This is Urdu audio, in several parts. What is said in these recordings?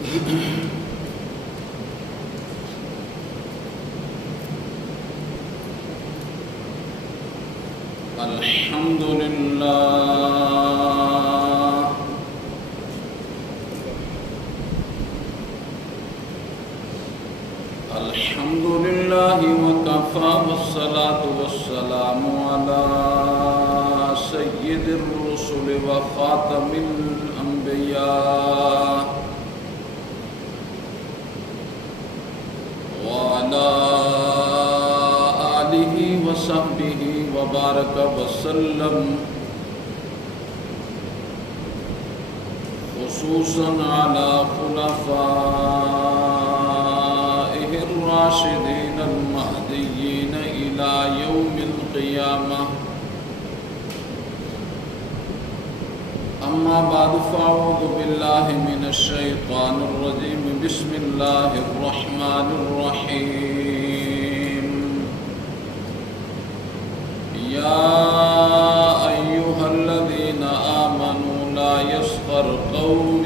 الحمد للہ الحمد للہ وکفى والصلاة والسلام على سید الرسل وخاتم الانبیاء وعلى آلہ وصحبہ وبارک وسلم، خصوصاً على خلفائه الراشدين المهديين إلى يوم القيامة. أما بعد فأعوذ بالله من الشيطان الرجيم. بسم الله الرحمن الرحيم. يا أيها الذين آمنوا لا يسخر قوم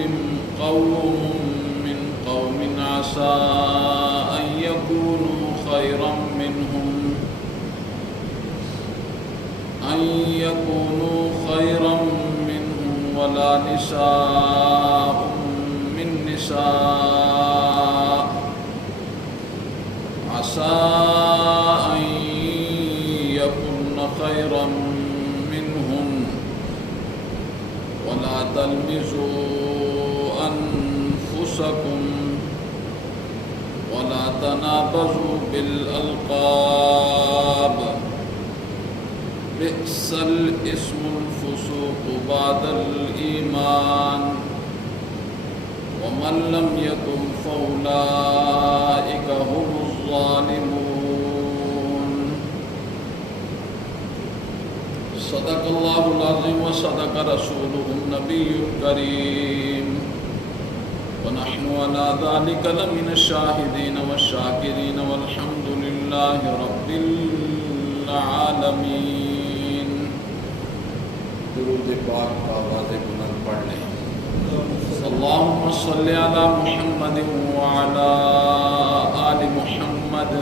من قوم عسى أن يكونوا خيرا منهم ولا نساء من نساء عسى أن يكن خيرا منهم ولا تلمزوا أنفسكم ولا تنابزوا بالألقاب، بئس الاسم الفسوق بعد الإيمان ومن لم يتب فأولئك هم الظالمون. صدق اللہ العظیم وصدق رسولہ النبی الکریم ونحن على ذلك لمن الشاہدین والشاکرین والحمد للہ رب العالمین. درود پاک کا آواز بلند پڑھ لیں. اللہم صلی علی محمد وعلی آل محمد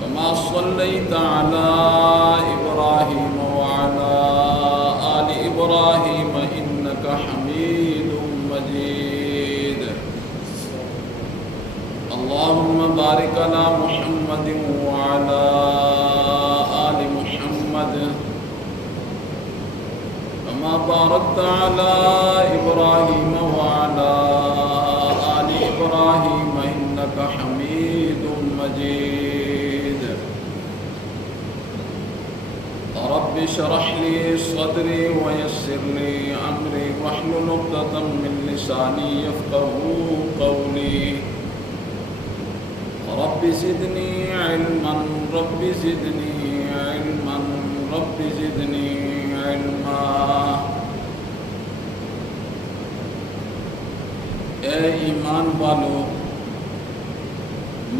كما صليت على إبراهيم وعلى آل إبراهيم إنك حميد مجيد. اللهم بارك على محمد وعلى آل محمد كما باركت على إبراهيم وعلى آل إبراهيم إنك حميد مجيد. رب اشرح لي صدري ويسر لي أمري واحلل عقدة من لساني يفقهوا قولي. رب زدني علما رب زدني علما رب زدني علما. اے ایمان والو،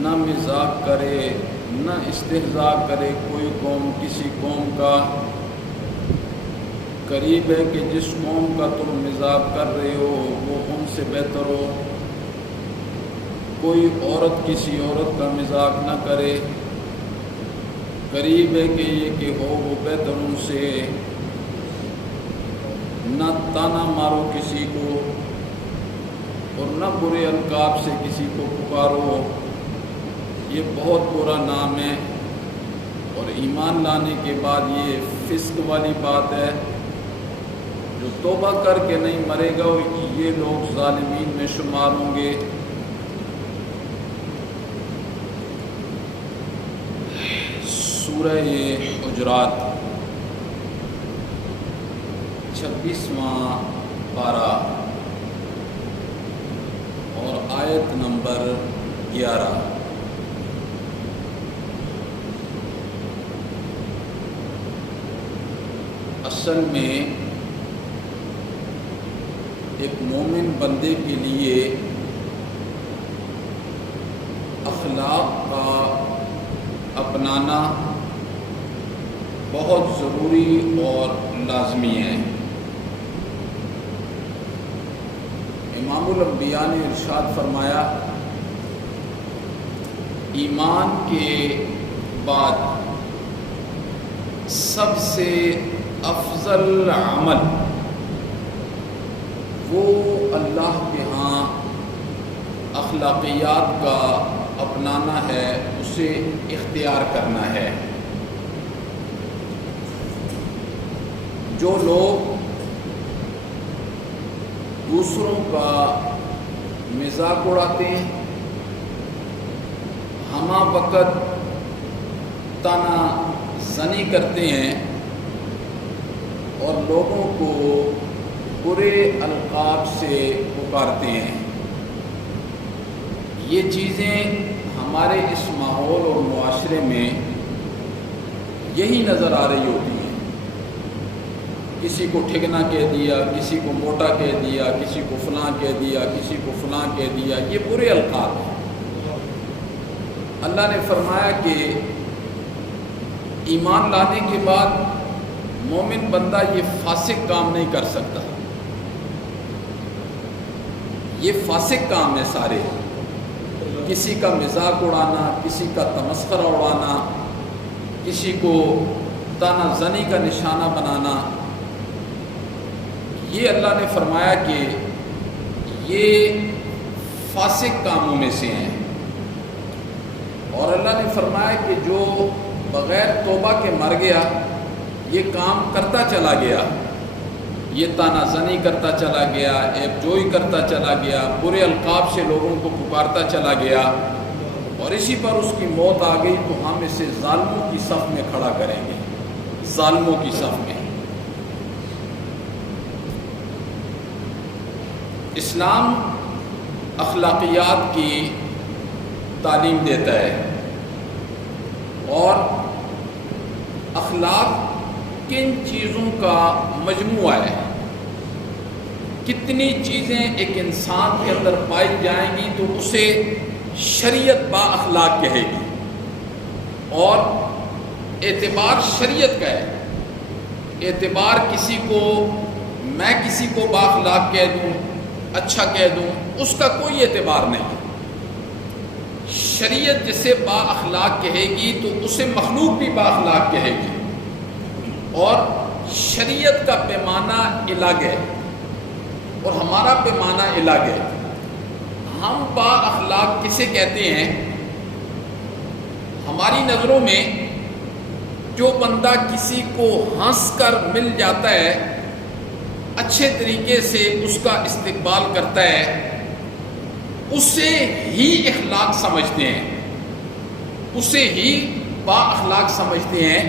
نہ مذاق کرے نہ استہزاء کرے کوئی قوم کسی قوم کا. قریب ہے کہ جس قوم کا تم مذاق کر رہے ہو وہ ان سے بہتر ہو. کوئی عورت کسی عورت کا مذاق نہ کرے. قریب ہے کہ یہ کہ ہو وہ بہتر ان سے. نہ تانا مارو کسی کو اور نہ برے القاب سے کسی کو پکارو. یہ بہت برا نام ہے اور ایمان لانے کے بعد یہ فسق والی بات ہے. جو توبہ کر کے نہیں مرے گا یہ لوگ ظالمین میں شمار ہوں گے. سورہ حجرات 26واں پارہ اور آیت نمبر 11. اصل میں ایک مومن بندے کے لیے اخلاق کا اپنانا بہت ضروری اور لازمی ہے. امام الانبیاء نے ارشاد فرمایا ایمان کے بعد سب سے افضل عمل وہ اللہ کے ہاں اخلاقیات کا اپنانا ہے، اسے اختیار کرنا ہے۔ جو لوگ دوسروں کا مذاق اڑاتے ہیں، ہمہ وقت طعنہ زنی کرتے ہیں اور لوگوں کو برے القاب سے پکارتے ہیں، یہ چیزیں ہمارے اس ماحول اور معاشرے میں یہی نظر آ رہی ہوتی ہیں۔ کسی کو ٹھگنا کہہ دیا، کسی کو موٹا کہہ دیا، کسی کو فلاں کہہ دیا، کسی کو فلاں کہہ دیا، یہ برے القاب ہیں۔ اللہ نے فرمایا کہ ایمان لانے کے بعد مومن بندہ یہ فاسق کام نہیں کر سکتا، یہ فاسق کام ہے سارے، کسی کا مذاق اڑانا، کسی کا تمسخرہ اڑانا، کسی کو طعنہ زنی کا نشانہ بنانا، یہ اللہ نے فرمایا کہ یہ فاسق کاموں میں سے ہیں۔ اور اللہ نے فرمایا کہ جو بغیر توبہ کے مر گیا، یہ کام کرتا چلا گیا، یہ طعنہ زنی کرتا چلا گیا، عیب جوئی کرتا چلا گیا، برے القاب سے لوگوں کو پکارتا چلا گیا، اور اسی پر اس کی موت آ گئی، تو ہم اسے ظالموں کی صف میں کھڑا کریں گے، ظالموں کی صف میں۔ اسلام اخلاقیات کی تعلیم دیتا ہے، اور اخلاق کن چیزوں کا مجموعہ ہے۔ کتنی چیزیں ایک انسان کے اندر پائی جائیں گی تو اسے شریعت با اخلاق کہے گی، اور اعتبار شریعت کا ہے۔ اعتبار کسی کو، میں کسی کو با اخلاق کہہ دوں، اچھا کہہ دوں، اس کا کوئی اعتبار نہیں۔ شریعت جسے با اخلاق کہے گی تو اسے مخلوق بھی با اخلاق کہے گی، اور شریعت کا پیمانہ الگ ہے اور ہمارا پیمانہ الگ ہے۔ ہم با اخلاق کسے کہتے ہیں؟ ہماری نظروں میں جو بندہ کسی کو ہنس کر مل جاتا ہے، اچھے طریقے سے اس کا استقبال کرتا ہے، اسے ہی اخلاق سمجھتے ہیں، اسے ہی با اخلاق سمجھتے ہیں،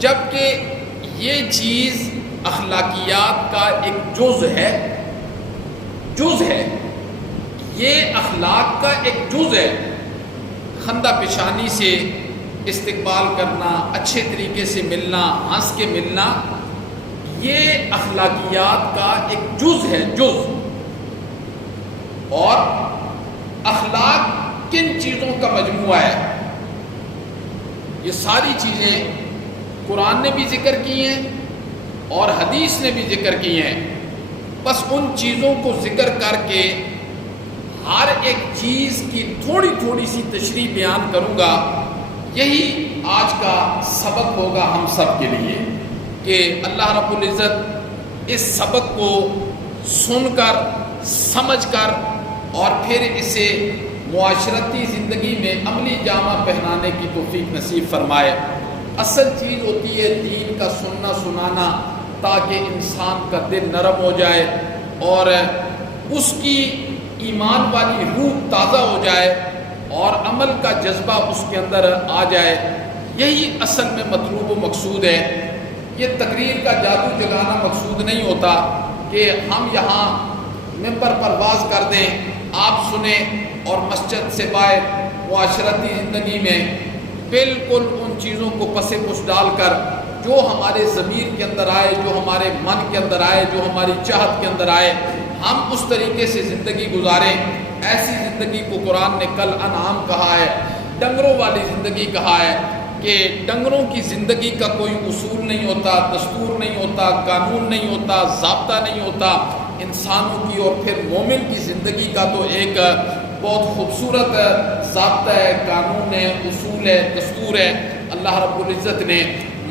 جبکہ یہ چیز اخلاقیات کا ایک جز ہے، یہ اخلاق کا ایک جز ہے۔ خندہ پیشانی سے استقبال کرنا، اچھے طریقے سے ملنا، ہنس کے ملنا، یہ اخلاقیات کا ایک جز ہے، اور اخلاق کن چیزوں کا مجموعہ ہے؟ یہ ساری چیزیں قرآن نے بھی ذکر کی ہیں اور حدیث نے بھی ذکر کی ہیں۔ بس ان چیزوں کو ذکر کر کے ہر ایک چیز کی تھوڑی تھوڑی سی تشریح بیان کروں گا۔ یہی آج کا سبق ہوگا ہم سب کے لیے، کہ اللہ رب العزت اس سبق کو سن کر، سمجھ کر، اور پھر اسے معاشرتی زندگی میں عملی جامہ پہنانے کی توفیق نصیب فرمائے۔ اصل چیز ہوتی ہے دین کا سننا سنانا، تاکہ انسان کا دل نرم ہو جائے اور اس کی ایمان والی روح تازہ ہو جائے اور عمل کا جذبہ اس کے اندر آ جائے۔ یہی اصل میں مطلوب و مقصود ہے۔ یہ تقریر کا جادو جگانا مقصود نہیں ہوتا کہ ہم یہاں ممبر پر واز کر دیں، آپ سنیں، اور مسجد سے باہر معاشرتی زندگی میں بالکل ان چیزوں کو پس پش ڈال کر جو ہمارے ضمیر کے اندر آئے، جو ہمارے من کے اندر آئے، جو ہماری چاہت کے اندر آئے، ہم اس طریقے سے زندگی گزاریں۔ ایسی زندگی کو قرآن نے کل انعام کہا ہے، ڈنگروں والی زندگی کہا ہے، کہ ڈنگروں کی زندگی کا کوئی اصول نہیں ہوتا، دستور نہیں ہوتا، قانون نہیں ہوتا، ضابطہ نہیں ہوتا۔ انسانوں کی اور پھر مومن کی زندگی کا تو ایک بہت خوبصورت ضابطہ ہے، قانون ہے، اصول ہے، دستور ہے۔ اللہ رب العزت نے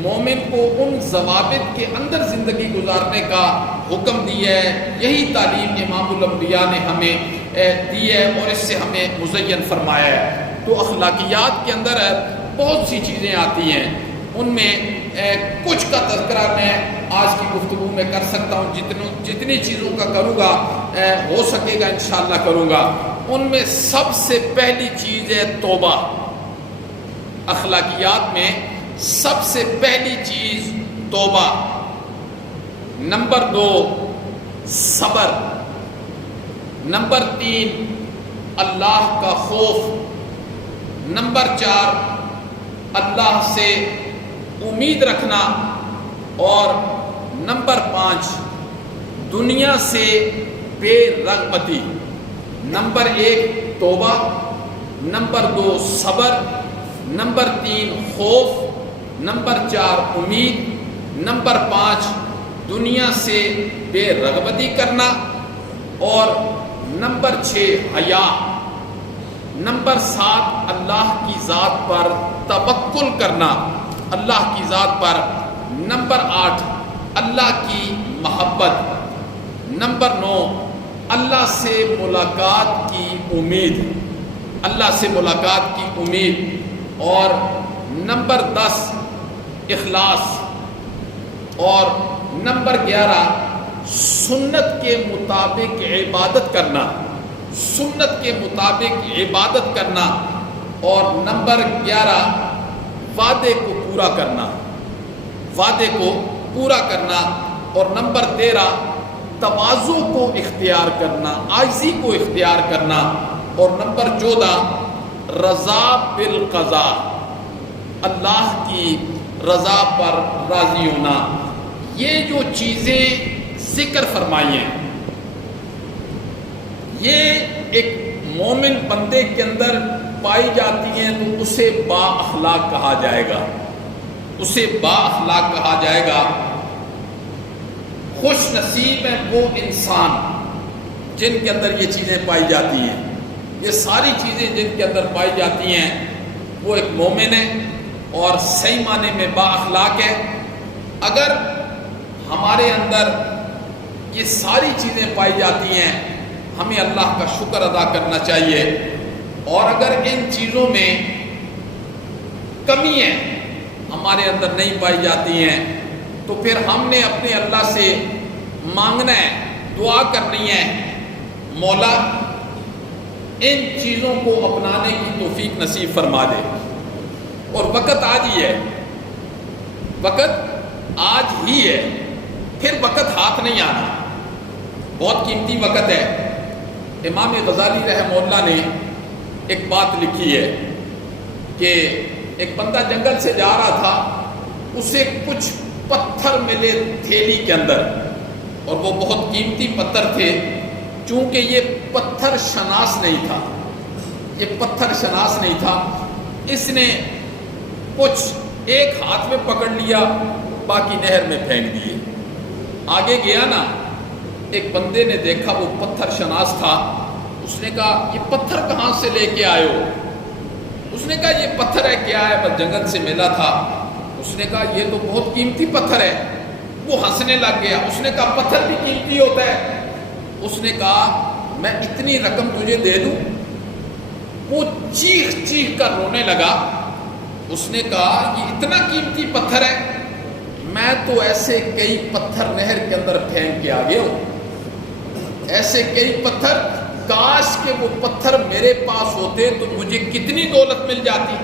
مومن کو ان ضوابط کے اندر زندگی گزارنے کا حکم دیا ہے۔ یہی تعلیم امام الانبیاء نے ہمیں دی ہے اور اس سے ہمیں مزین فرمایا ہے۔ تو اخلاقیات کے اندر بہت سی چیزیں آتی ہیں، ان میں کچھ کا تذکرہ میں آج کی گفتگو میں کر سکتا ہوں، جتنی چیزوں کا کروں گا ہو سکے گا انشاءاللہ کروں گا۔ ان میں سب سے پہلی چیز ہے توبہ۔ اخلاقیات میں سب سے پہلی چیز توبہ، نمبر 2 صبر، نمبر 3 اللہ کا خوف، نمبر 4 اللہ سے امید رکھنا، اور نمبر 5 دنیا سے بے رغبتی۔ نمبر 1 توبہ، نمبر 2 صبر، نمبر 3 خوف، نمبر 4 امید، نمبر 5 دنیا سے بے رغبتی کرنا، اور نمبر 6 حیا، نمبر 7 اللہ کی ذات پر توکل کرنا، اللہ کی ذات پر، نمبر 8 اللہ کی محبت، نمبر 9 اللہ سے ملاقات کی امید، اللہ سے ملاقات کی امید، اور نمبر 10 اخلاص، اور نمبر 11 سنت کے مطابق عبادت کرنا، سنت کے مطابق عبادت کرنا، اور نمبر 11 وعدے کو پورا کرنا، وعدے کو پورا کرنا، اور نمبر 13 تواضع کو اختیار کرنا، عاجزی کو اختیار کرنا، اور نمبر 14 رضا بالقضاء، اللہ کی رضا پر راضی ہونا۔ یہ جو چیزیں ذکر فرمائی ہیں، یہ ایک مومن بندے کے اندر پائی جاتی ہیں تو اسے با اخلاق کہا جائے گا، اسے با اخلاق کہا جائے گا۔ خوش نصیب ہیں وہ انسان جن کے اندر یہ چیزیں پائی جاتی ہیں، یہ ساری چیزیں جن کے اندر پائی جاتی ہیں، وہ ایک مومن ہے اور صحیح معنی میں با اخلاق ہے۔ اگر ہمارے اندر یہ ساری چیزیں پائی جاتی ہیں، ہمیں اللہ کا شکر ادا کرنا چاہیے، اور اگر ان چیزوں میں کمی ہے ہمارے اندر نہیں پائی جاتی ہیں تو پھر ہم نے اپنے اللہ سے مانگنا ہے، دعا کرنی ہے، مولا ان چیزوں کو اپنانے کی توفیق نصیب فرما دے۔ اور وقت آج ہی ہے، وقت آج ہی ہے، پھر وقت ہاتھ نہیں آنا، بہت قیمتی وقت ہے۔ امام غزالی رحمہ اللہ نے ایک بات لکھی ہے کہ ایک بندہ جنگل سے جا رہا تھا، اسے کچھ پتھر ملے تھیلی کے اندر، اور وہ بہت قیمتی پتھر تھے۔ چونکہ یہ پتھر شناس نہیں تھا، یہ پتھر شناس نہیں تھا، اس نے کچھ ایک ہاتھ میں پکڑ لیا، باقی نہر میں پھینک دیے۔ آگے گیا نا، ایک بندے نے دیکھا وہ پتھر شناس تھا، اس نے کہا یہ پتھر کہاں سے لے کے آئے ہو؟ اس نے کہا یہ پتھر ہے، کیا ہے؟ بس جنگل سے ملا تھا۔ اس نے کہا یہ تو بہت قیمتی پتھر ہے۔ وہ ہنسنے لگ گیا، اس نے کہا پتھر بھی قیمتی ہوتا ہے؟ اس نے کہا میں اتنی رقم تجھے دے دوں؟ وہ چیخ چیخ کر رونے لگا۔ اس نے کہا یہ اتنا قیمتی پتھر ہے، میں تو ایسے کئی پتھر نہر کے اندر پھینک کے آ گیا ہوں، ایسے کئی پتھر، کاش کہ وہ پتھر میرے پاس ہوتے تو مجھے کتنی دولت مل جاتی۔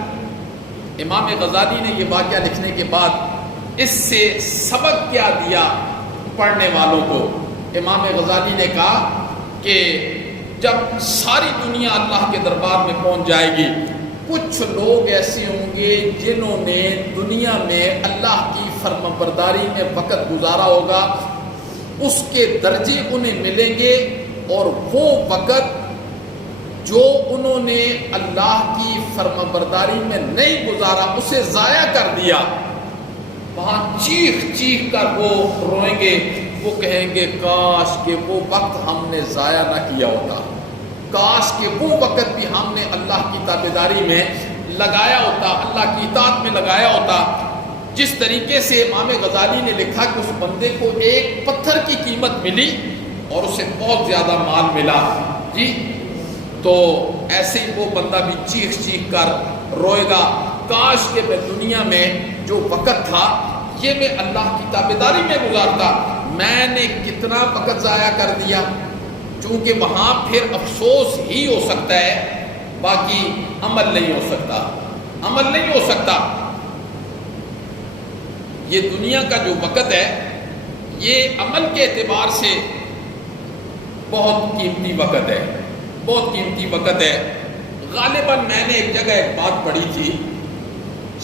امام غزالی نے یہ واقعہ لکھنے کے بعد اس سے سبق کیا دیا پڑھنے والوں کو؟ امام غزالی نے کہا کہ جب ساری دنیا اللہ کے دربار میں پہنچ جائے گی، کچھ لوگ ایسے ہوں گے جنہوں نے دنیا میں اللہ کی فرمانبرداری میں وقت گزارا ہوگا، اس کے درجے انہیں ملیں گے، اور وہ وقت جو انہوں نے اللہ کی فرمانبرداری میں نہیں گزارا، اسے ضائع کر دیا، وہاں چیخ چیخ کر وہ روئیں گے، وہ کہیں گے کاش کہ وہ وقت ہم نے ضائع نہ کیا ہوتا، کاش کہ وہ وقت بھی ہم نے اللہ کی تابعداری میں لگایا ہوتا، اللہ کی اطاعت میں لگایا ہوتا۔ جس طریقے سے امام غزالی نے لکھا کہ اس بندے کو ایک پتھر کی قیمت ملی اور اسے بہت زیادہ مال ملا جی، تو ایسے ہی وہ بندہ بھی چیخ چیخ کر روئے گا، کاش کہ میں دنیا میں جو وقت تھا یہ میں اللہ کی تابعداری میں گزارتا، میں نے کتنا وقت ضائع کر دیا۔ چونکہ وہاں پھر افسوس ہی ہو سکتا ہے، باقی عمل نہیں ہو سکتا، عمل نہیں ہو سکتا۔ یہ دنیا کا جو وقت ہے یہ عمل کے اعتبار سے بہت قیمتی وقت ہے، بہت قیمتی وقت ہے۔ غالباً میں نے ایک جگہ ایک بات پڑھی تھی،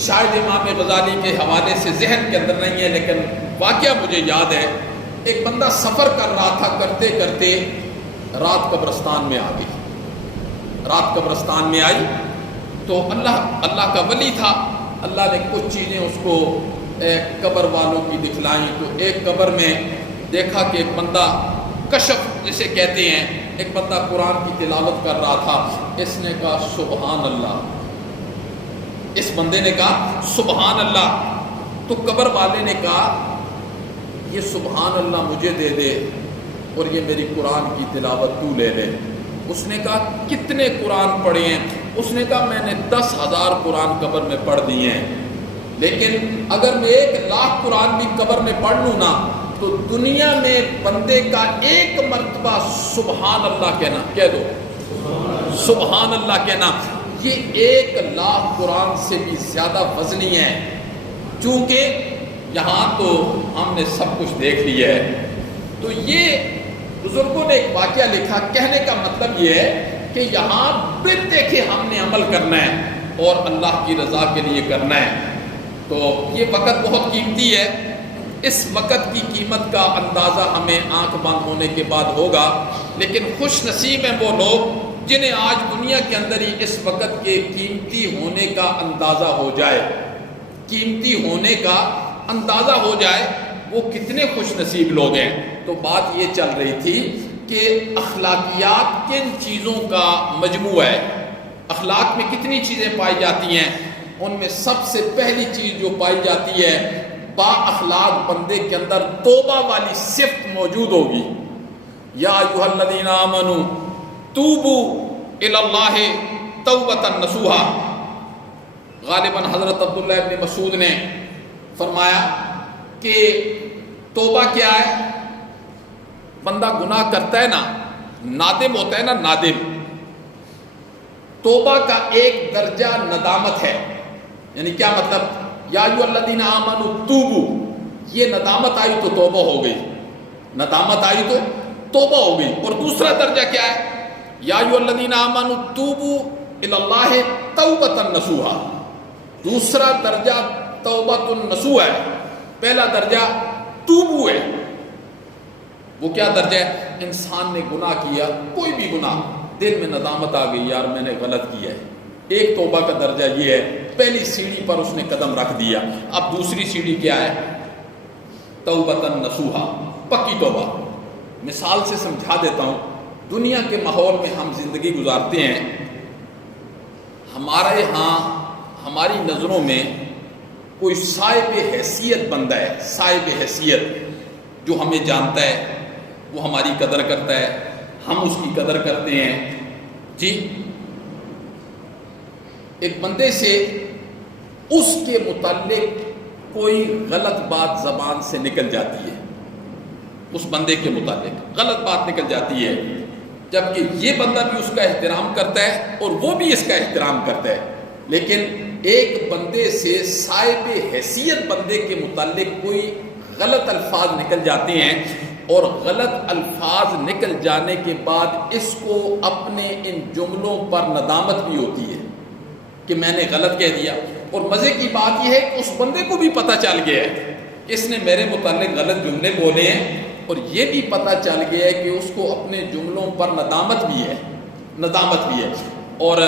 شاید امام غزالی کے حوالے سے ذہن کے اندر نہیں ہے لیکن واقعہ مجھے یاد ہے۔ ایک بندہ سفر کر رہا تھا، کرتے کرتے رات قبرستان میں آ گئی، رات قبرستان میں آئی تو اللہ کا ولی تھا، اللہ نے کچھ چیزیں اس کو قبر والوں کی دکھلائیں۔ تو ایک قبر میں دیکھا کہ ایک بندہ کشف جسے کہتے ہیں، ایک بندہ قرآن کی تلاوت کر رہا تھا۔ اس نے کہا سبحان اللہ، اس بندے نے کہا سبحان اللہ۔ تو قبر والے نے کہا یہ سبحان اللہ مجھے دے دے اور یہ میری قرآن کی تلاوت تو لے لے۔ اس نے کہا کتنے قرآن پڑھے ہیں؟ اس نے کہا میں نے 10,000 قرآن قبر میں پڑھ دیے ہیں، لیکن اگر میں 1,00,000 قرآن بھی قبر میں پڑھ لوں نا تو دنیا میں بندے کا ایک مرتبہ سبحان اللہ کہنا، کہہ دو سبحان اللہ کہنا، یہ 1,00,000 قرآن سے بھی زیادہ وزنی ہے۔ چونکہ یہاں تو ہم نے سب کچھ دیکھ لیا ہے۔ تو یہ بزرگوں نے ایک واقعہ لکھا، کہنے کا مطلب یہ ہے کہ یہاں بن دیکھے ہم نے عمل کرنا ہے اور اللہ کی رضا کے لیے کرنا ہے۔ تو یہ وقت بہت قیمتی ہے، اس وقت کی قیمت کا اندازہ ہمیں آنکھ بند ہونے کے بعد ہوگا، لیکن خوش نصیب ہیں وہ لوگ جنہیں آج دنیا کے اندر ہی اس وقت کے قیمتی ہونے کا اندازہ ہو جائے، قیمتی ہونے کا اندازہ ہو جائے، وہ کتنے خوش نصیب لوگ ہیں۔ تو بات یہ چل رہی تھی کہ اخلاقیات کن چیزوں کا مجموعہ ہے، اخلاق میں کتنی چیزیں پائی جاتی ہیں، ان میں سب سے پہلی چیز جو پائی جاتی ہے، با اخلاق بندے کے اندر توبہ والی صفت موجود ہوگی۔ یا ایھا الذین آمنوا توبوا الی اللہ توبۃ نصوحا۔ غالباً حضرت عبداللہ ابن مسعود نے فرمایا کہ توبہ کیا ہے؟ بندہ گناہ کرتا ہے نا، نادم ہوتا ہے نا، نادم۔ توبہ کا ایک درجہ ندامت ہے، یعنی کیا مطلب؟ یا ایھا الذین آمنوا توبوا، یہ ندامت آئی تو توبہ ہو گئی، ندامت آئی تو توبہ ہو گئی۔ اور دوسرا درجہ کیا ہے؟ یا ایھا الذین آمنوا توبوا الی اللہ توبۃ نصوحا۔ دوسرا درجہ توبۃ النصوح ہے، پہلا درجہ توبو ہے۔ وہ کیا درجہ ہے؟ انسان نے گناہ کیا، کوئی بھی گناہ، دل میں ندامت آ گئی، یار میں نے غلط کیا ہے۔ ایک توبہ کا درجہ یہ ہے، پہلی سیڑھی پر اس نے قدم رکھ دیا۔ اب دوسری سیڑھی کیا ہے؟ توبۃ نصوحا، پکی توبہ۔ مثال سے سمجھا دیتا ہوں، دنیا کے ماحول میں ہم زندگی گزارتے ہیں، ہمارے ہاں ہماری نظروں میں کوئی صاحب حیثیت بندہ ہے، صاحب حیثیت جو ہمیں جانتا ہے، وہ ہماری قدر کرتا ہے، ہم اس کی قدر کرتے ہیں جی۔ ایک بندے سے اس کے متعلق کوئی غلط بات زبان سے نکل جاتی ہے، اس بندے کے متعلق غلط بات نکل جاتی ہے، جبکہ یہ بندہ بھی اس کا احترام کرتا ہے اور وہ بھی اس کا احترام کرتا ہے، لیکن ایک بندے سے صاحب حیثیت بندے کے متعلق کوئی غلط الفاظ نکل جاتے ہیں، اور غلط الفاظ نکل جانے کے بعد اس کو اپنے ان جملوں پر ندامت بھی ہوتی ہے کہ میں نے غلط کہہ دیا۔ اور مزے کی بات یہ ہے کہ اس بندے کو بھی پتہ چل گیا ہے کہ اس نے میرے متعلق غلط جملے بولے ہیں، اور یہ بھی پتہ چل گیا ہے کہ اس کو اپنے جملوں پر ندامت بھی ہے، ندامت بھی ہے۔ اور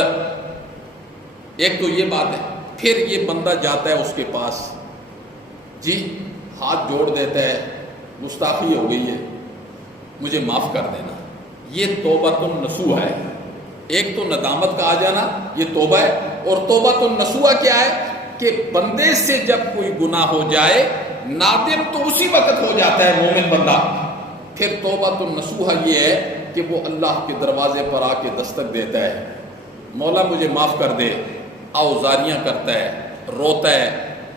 ایک تو یہ بات ہے، پھر یہ بندہ جاتا ہے اس کے پاس جی، ہاتھ جوڑ دیتا ہے، گستاخی ہو گئی ہے، مجھے معاف کر دینا. یہ توبۃ النصوح ہے. ایک تو ندامت کا آ جانا، یہ توبہ ہے. اور توبۃ النصوح کیا ہے کہ بندے سے جب کوئی گناہ ہو جائے، نادم تو اسی وقت ہو جاتا ہے مومن بندہ. پھر توبۃ النصوح یہ ہے کہ وہ اللہ کے دروازے پر آ کے دستک دیتا ہے، مولا مجھے معاف کر دے. آوزاریاں کرتا ہے، روتا ہے،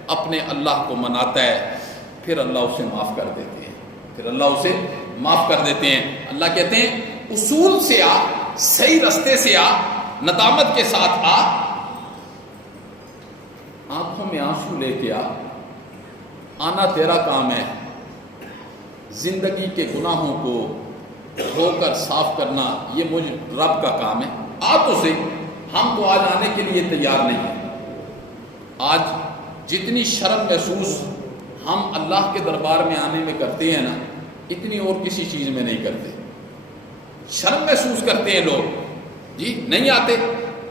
اپنے اللہ کو مناتا ہے. پھر اللہ اسے معاف کر دیتے ہیں، پھر اللہ اسے معاف کر دیتے ہیں. اللہ کہتے ہیں اصول سے آ، صحیح رستے سے آ، ندامت کے ساتھ آ، آنکھوں میں آنسو لے کے آنا تیرا کام ہے. زندگی کے گناہوں کو دھو کر صاف کرنا یہ مجھ رب کا کام ہے. آ تو صحیح. ہم تو آج آنے کے لیے تیار نہیں ہیں. آج جتنی شرم محسوس ہم اللہ کے دربار میں آنے میں کرتے ہیں نا، اتنی اور کسی چیز میں نہیں کرتے. شرم محسوس کرتے ہیں لوگ، جی نہیں آتے.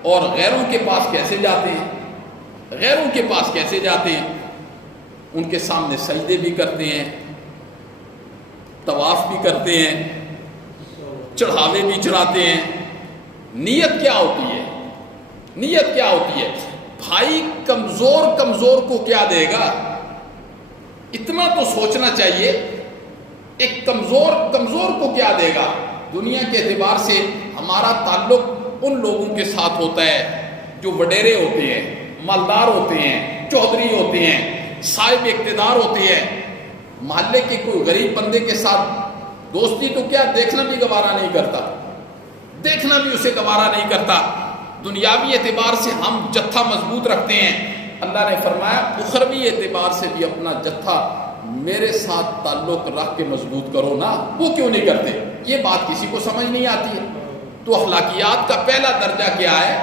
اور غیروں کے پاس کیسے جاتے ہیں، غیروں کے پاس کیسے جاتے ہیں؟ ان کے سامنے سجدے بھی کرتے ہیں، طواف بھی کرتے ہیں، چڑھاوے بھی چڑھاتے ہیں. نیت کیا ہوتی ہے؟ نیت کیا ہوتی ہے؟ بھائی کمزور کو کیا دے گا؟ اتنا تو سوچنا چاہیے. ایک کمزور کو کیا دے گا؟ دنیا کے اعتبار سے ہمارا تعلق ان لوگوں کے ساتھ ہوتا ہے جو وڈیرے ہوتے ہیں، مالدار ہوتے ہیں، چودھری ہوتے ہیں، صاحب اقتدار ہوتے ہیں. محلے کے کوئی غریب بندے کے ساتھ دوستی تو کیا دیکھنا بھی گوارا نہیں کرتا، دیکھنا بھی اسے گوارا نہیں کرتا. دنیاوی اعتبار سے ہم جتھا مضبوط رکھتے ہیں. اللہ نے فرمایا اخروی اعتبار سے بھی اپنا جتھا میرے ساتھ تعلق رکھ کے مضبوط کرو نا. وہ کیوں نہیں کرتے؟ یہ بات کسی کو سمجھ نہیں آتی ہے. تو اخلاقیات کا پہلا درجہ کیا ہے؟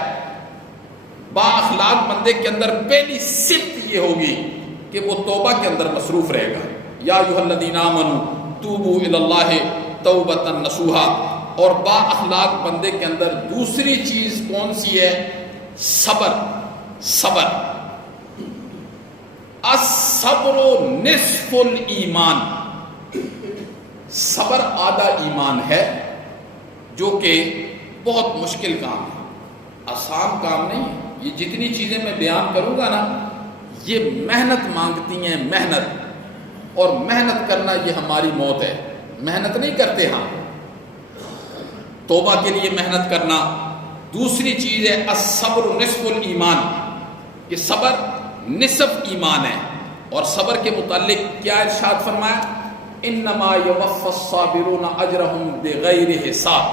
با اخلاق بندے کے اندر پہلی صفت یہ ہوگی کہ وہ توبہ کے اندر مصروف رہے گا. یا ایھا الذین آمنوا توبوا الی اللہ توبۃ نصوحا. اور با اخلاق بندے کے اندر دوسری چیز کون سی ہے؟ صبر. الصبر نصف الایمان. صبر آدھا ایمان ہے، جو کہ بہت مشکل کام ہے، آسان کام نہیں ہے. یہ جتنی چیزیں میں بیان کروں گا نا، یہ محنت مانگتی ہیں، محنت. اور محنت کرنا یہ ہماری موت ہے. محنت نہیں کرتے ہم. توبہ کے لیے محنت کرنا. دوسری چیز ہے الصبر نصف الایمان، کہ صبر نصف ایمان ہے. اور صبر کے متعلق کیا ارشاد فرمایا؟ انما یوفی الصابرون اجرهم بغیر حساب.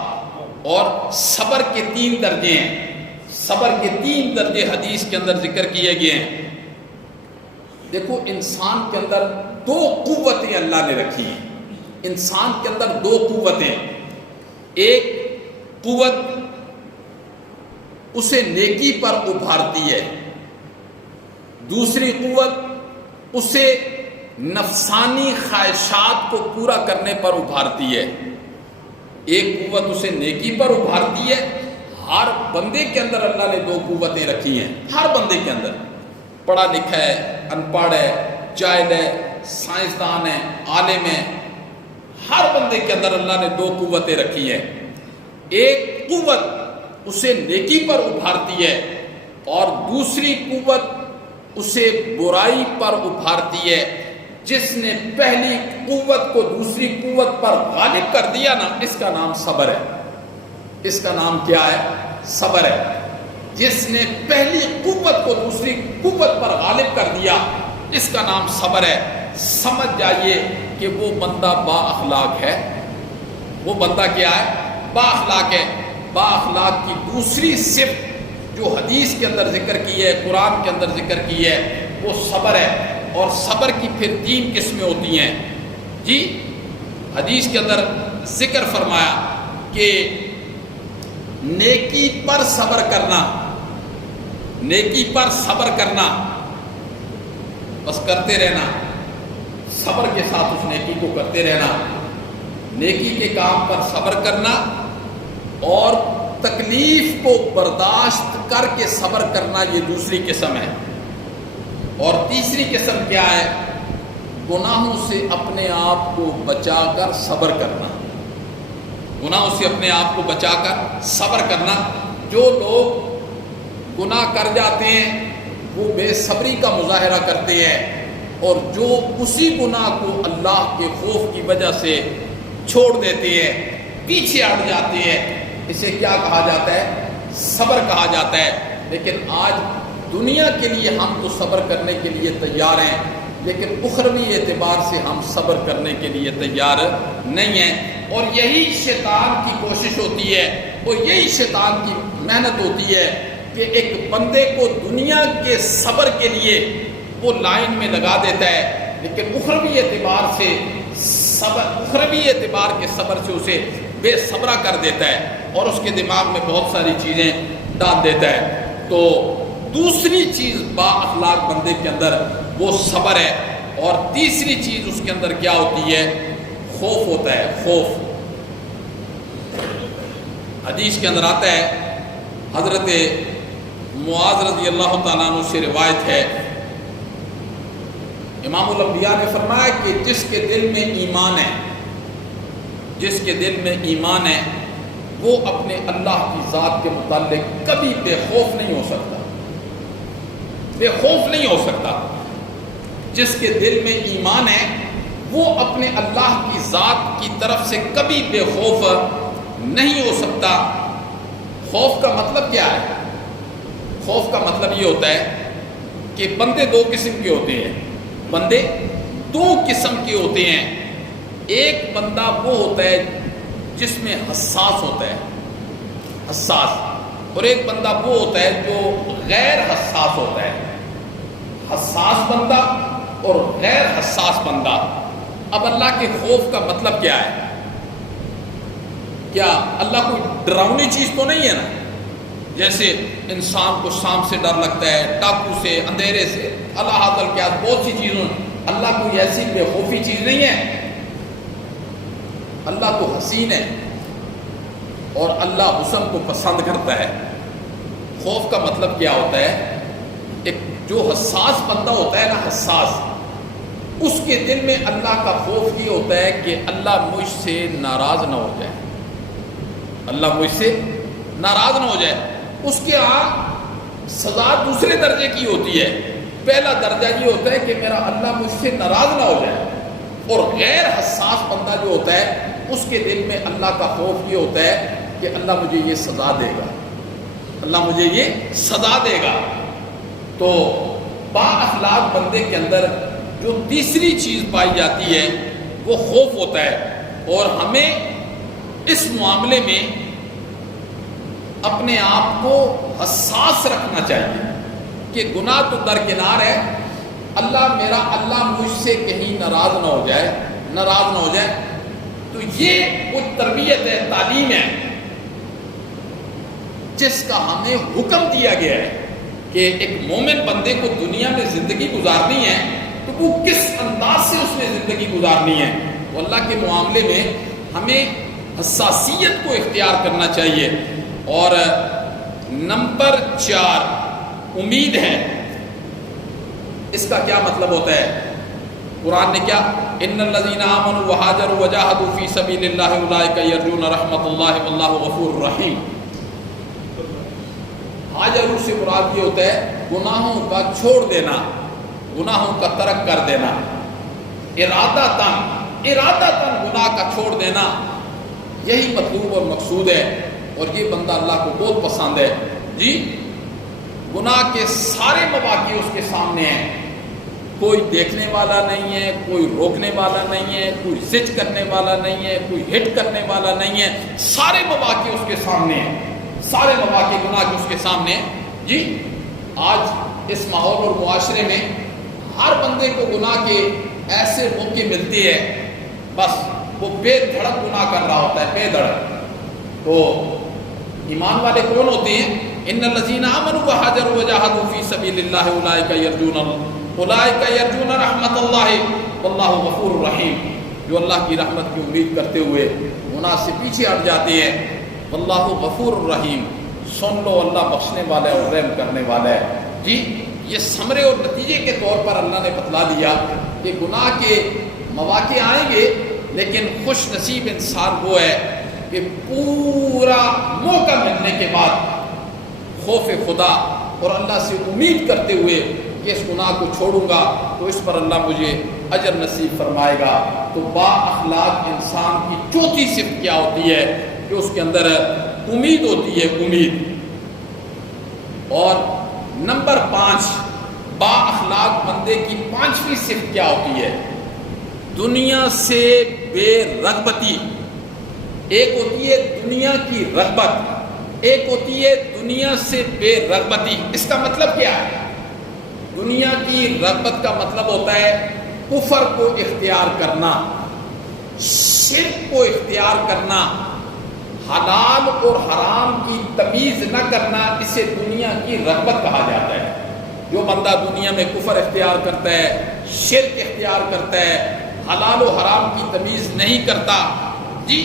اور صبر کے 3 درجے ہیں. صبر کے 3 درجے حدیث کے اندر ذکر کیے گئے ہیں. دیکھو انسان کے اندر 2 قوتیں اللہ نے رکھی ہیں. انسان کے اندر 2 قوتیں. ایک قوت اسے نیکی پر ابھارتی ہے، دوسری قوت اسے نفسانی خواہشات کو پورا کرنے پر ابھارتی ہے. ایک قوت اسے نیکی پر ابھارتی ہے. ہر بندے کے اندر اللہ نے 2 قوتیں رکھی ہیں. ہر بندے کے اندر، پڑھا لکھا ہے، ان پڑھ ہے، جاہل ہے، سائنسدان ہے، عالم ہے، ہر بندے کے اندر اللہ نے 2 قوتیں رکھی ہیں. ایک قوت اسے نیکی پر ابھارتی ہے، اور دوسری قوت اسے برائی پر ابھارتی ہے. جس نے پہلی قوت کو دوسری قوت پر غالب کر دیا نا، اس کا نام صبر ہے. اس کا نام کیا ہے؟ صبر ہے. جس نے پہلی قوت کو دوسری قوت پر غالب کر دیا، اس کا نام صبر ہے. سمجھ جائیے کہ وہ بندہ با اخلاق ہے. وہ بندہ کیا ہے؟ با اخلاق ہے. با اخلاق کی دوسری صفت جو حدیث کے اندر ذکر کی ہے، قرآن کے اندر ذکر کی ہے، وہ صبر ہے. اور صبر کی پھر 3 قسمیں ہوتی ہیں. جی حدیث کے اندر ذکر فرمایا کہ نیکی پر صبر کرنا، نیکی پر صبر کرنا، بس کرتے رہنا، صبر کے ساتھ اس نیکی کو کرتے رہنا. نیکی کے کام پر صبر کرنا اور تکلیف کو برداشت کر کے صبر کرنا، یہ دوسری قسم ہے. اور تیسری قسم کیا ہے؟ گناہوں سے اپنے آپ کو بچا کر صبر کرنا، گناہوں سے اپنے آپ کو بچا کر صبر کرنا۔ جو لوگ گناہ کر جاتے ہیں وہ بے صبری کا مظاہرہ کرتے ہیں، اور جو اسی گناہ کو اللہ کے خوف کی وجہ سے چھوڑ دیتے ہیں، پیچھے ہٹ جاتے ہیں، اسے کیا کہا جاتا ہے؟ صبر کہا جاتا ہے۔ لیکن آج دنیا کے لیے ہم تو صبر کرنے کے لیے تیار ہیں، لیکن اخروی اعتبار سے ہم صبر کرنے کے لیے تیار نہیں ہیں، اور یہی شیطان کی کوشش ہوتی ہے، اور یہی شیطان کی محنت ہوتی ہے کہ ایک بندے کو دنیا کے صبر کے لیے وہ لائن میں لگا دیتا ہے، لیکن اخروی اعتبار سے اخروی اعتبار کے صبر سے اسے بے صبرا کر دیتا ہے، اور اس کے دماغ میں بہت ساری چیزیں ڈال دیتا ہے۔ تو دوسری چیز با اخلاق بندے کے اندر وہ صبر ہے، اور تیسری چیز اس کے اندر کیا ہوتی ہے؟ خوف ہوتا ہے، خوف۔ حدیث کے اندر آتا ہے، حضرت معاذ رضی اللہ تعالیٰ عنہ سے روایت ہے، امام الانبیاء نے فرمایا کہ جس کے دل میں ایمان ہے، جس کے دل میں ایمان ہے، وہ اپنے اللہ کی ذات کے متعلق کبھی بے خوف نہیں ہو سکتا، بے خوف نہیں ہو سکتا۔ جس کے دل میں ایمان ہے وہ اپنے اللہ کی ذات کی طرف سے کبھی بے خوف نہیں ہو سکتا۔ خوف کا مطلب کیا ہے؟ خوف کا مطلب یہ ہوتا ہے کہ بندے دو قسم کے ہوتے ہیں، بندے دو قسم کے ہوتے ہیں۔ ایک بندہ وہ ہوتا ہے جس میں حساس ہوتا ہے، حساس، اور ایک بندہ وہ ہوتا ہے جو غیر حساس ہوتا ہے۔ حساس بندہ اور غیر حساس بندہ۔ اب اللہ کے خوف کا مطلب کیا ہے؟ کیا اللہ کوئی ڈراؤنی چیز تو نہیں ہے نا؟ جیسے انسان کو شام سے ڈر لگتا ہے، ڈاکو سے، اندھیرے سے، اللہ حاضر کیا بہت سی چیزوں، اللہ کوئی ایسی بے خوفی چیز نہیں ہے۔ اللہ تو حسین ہے، اور اللہ حسن کو پسند کرتا ہے۔ خوف کا مطلب کیا ہوتا ہے؟ ایک جو حساس بندہ ہوتا ہے نا، حساس، اس کے دل میں اللہ کا خوف یہ ہوتا ہے کہ اللہ مجھ سے ناراض نہ ہو جائے، اللہ مجھ سے ناراض نہ ہو جائے۔ اس کے ہاں سزا دوسرے درجے کی ہوتی ہے، پہلا درجہ یہ ہوتا ہے کہ میرا اللہ مجھ سے ناراض نہ ہو جائے۔ اور غیر حساس بندہ جو ہوتا ہے اس کے دل میں اللہ کا خوف یہ ہوتا ہے کہ اللہ مجھے یہ سزا دے گا، اللہ مجھے یہ سزا دے گا۔ تو با اخلاق بندے کے اندر جو تیسری چیز پائی جاتی ہے وہ خوف ہوتا ہے، اور ہمیں اس معاملے میں اپنے آپ کو حساس رکھنا چاہیے کہ گناہ تو درکنار ہے، اللہ مجھ سے کہیں ناراض نہ ہو جائے، ناراض نہ ہو جائے۔ تو یہ وہ تربیت ہے، تعلیم ہے جس کا ہمیں حکم دیا گیا ہے کہ ایک مومن بندے کو دنیا میں زندگی گزارنی ہے تو وہ کس انداز سے اس میں زندگی گزارنی ہے۔ تو اللہ کے معاملے میں ہمیں حساسیت کو اختیار کرنا چاہیے۔ اور نمبر 4 امید ہے۔ اس کا کیا مطلب ہوتا ہے؟ قرآن نے کیا، ان الذین آمنوا وہاجروا وجاہدوا فی سبیل اللہ اولئک یرجون رحمت اللہ واللہ غفور رحیم۔ ہاجروا سے مراد یہ ہوتا ہے گناہوں کا چھوڑ دینا، گناہوں کا ترک کر دینا، ارادتاً گناہ کا چھوڑ دینا، یہی مطلوب اور مقصود ہے۔ اور یہ بندہ اللہ کو بہت پسند ہے۔ جی، گناہ کے سارے مواقع اس کے سامنے ہیں، کوئی دیکھنے والا نہیں ہے، کوئی روکنے والا نہیں ہے، کوئی زج کرنے والا نہیں ہے، کوئی ہٹ کرنے والا نہیں ہے، سارے مواقع اس کے سامنے ہیں، سارے مواقع گناہ کے اس کے سامنے ہیں۔ جی، آج اس ماحول اور معاشرے میں ہر بندے کو گناہ کے ایسے موقع ملتے ہیں، بس وہ بے دھڑک گناہ کر رہا ہوتا ہے، بے دھڑک۔ تو ایمان والے کون ہوتے ہیں؟ ان الذین آمنوا وہاجروا وجاہدوا فی سبیل اللہ اولئک یرجون رحمت اللہ واللہ غفور رحیم۔ جو اللہ کی رحمت کی امید کرتے ہوئے گناہ سے پیچھے ہٹ جاتے ہیں، واللہ غفور رحیم، سن لو اللہ بخشنے والا ہے اور رحم کرنے والا ہے۔ جی، یہ ثمرے اور نتیجے کے طور پر اللہ نے بتلا دیا کہ گناہ کے مواقع آئیں گے، لیکن خوش نصیب انسان وہ ہے کہ پورا موقع ملنے کے بعد خوف خدا اور اللہ سے امید کرتے ہوئے کہ اس گناہ کو چھوڑوں گا تو اس پر اللہ مجھے اجر نصیب فرمائے گا۔ تو با اخلاق انسان کی چوتھی صفت کیا ہوتی ہے کہ اس کے اندر امید ہوتی ہے، امید۔ اور نمبر 5 با اخلاق بندے کی 5ویں صفت کیا ہوتی ہے؟ دنیا سے بے رغبتی۔ ایک ہوتی ہے دنیا کی رغبت، ایک ہوتی ہے دنیا سے بے رغبتی۔ اس کا مطلب کیا ہے؟ دنیا کی رغبت کا مطلب ہوتا ہے کفر کو اختیار کرنا، شرک کو اختیار کرنا، حلال اور حرام کی تمیز نہ کرنا، اسے دنیا کی رغبت کہا جاتا ہے۔ جو بندہ دنیا میں کفر اختیار کرتا ہے، شرک اختیار کرتا ہے، حلال و حرام کی تمیز نہیں کرتا، جی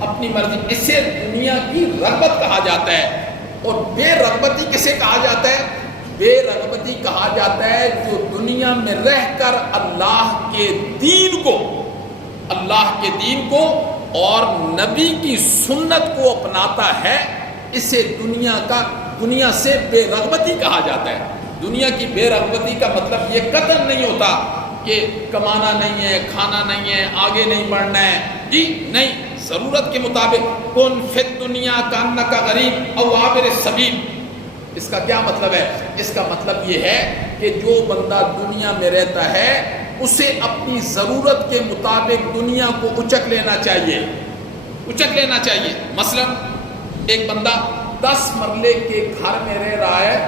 اپنی مرضی، اسے دنیا کی رغبت کہا جاتا ہے۔ اور بے رغبتی کسے کہا جاتا ہے؟ بے رغبتی کہا جاتا ہے جو دنیا میں رہ کر اللہ کے دین کو اور نبی کی سنت کو اپناتا ہے، اسے دنیا سے بے رغبتی کہا جاتا ہے۔ دنیا کی بے رغبتی کا مطلب یہ قطعاً نہیں ہوتا کہ کمانا نہیں ہے، کھانا نہیں ہے، آگے نہیں بڑھنا ہے، جی نہیں، ضرورت کے مطابق کن فی الدنیا کانک غریب او عابر السبیل۔ اس کا کیا مطلب ہے؟ اس کا مطلب یہ ہے کہ جو بندہ دنیا میں رہتا ہے اسے اپنی ضرورت کے مطابق دنیا کو اچک لینا چاہیے، اچک لینا چاہیے۔ مثلا ایک بندہ 10 مرلے کے گھر میں رہ رہا ہے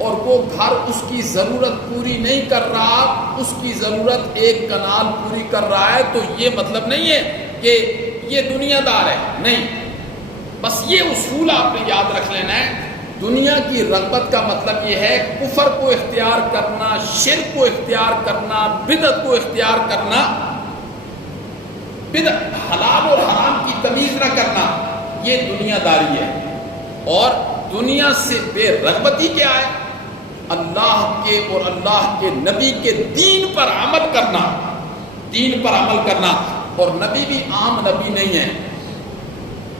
اور وہ گھر اس کی ضرورت پوری نہیں کر رہا، اس کی ضرورت 1 کنال پوری کر رہا ہے، تو یہ مطلب نہیں ہے کہ یہ دنیا دار ہے، نہیں، بس یہ اصول آپ نے یاد رکھ لینا ہے۔ دنیا کی رغبت کا مطلب یہ ہے کفر کو اختیار کرنا، شرک کو اختیار کرنا، بدعت کو اختیار کرنا، حلال اور حرام کی تمیز نہ کرنا، یہ دنیا داری ہے۔ اور دنیا سے بے رغبتی کیا ہے؟ اللہ کے اور اللہ کے نبی کے دین پر عمل کرنا، دین پر عمل کرنا۔ اور نبی بھی عام نبی نہیں ہے،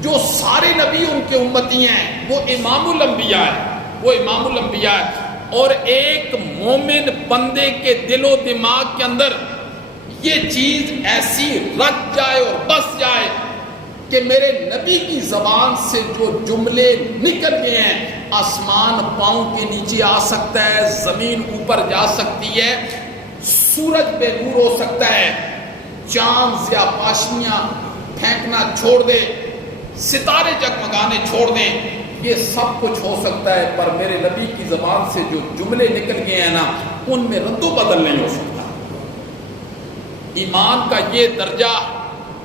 جو سارے نبی ان کے امتی ہیں، وہ امام الانبیاء ہے، وہ امام الانبیاء ہے۔ اور ایک مومن بندے کے دل و دماغ کے اندر یہ چیز ایسی رچ جائے اور بس جائے کہ میرے نبی کی زبان سے جو جملے نکل گئے ہیں، آسمان پاؤں کے نیچے آ سکتا ہے، زمین اوپر جا سکتی ہے، سورج بے نور ہو سکتا ہے، چاند یا پاشیاں پھینکنا چھوڑ دے، ستارے جگمگانے چھوڑ دیں، یہ سب کچھ ہو سکتا ہے، پر میرے نبی کی زبان سے جو جملے نکل گئے ہیں نا، ان میں رد و بدل نہیں ہو سکتا۔ ایمان کا یہ درجہ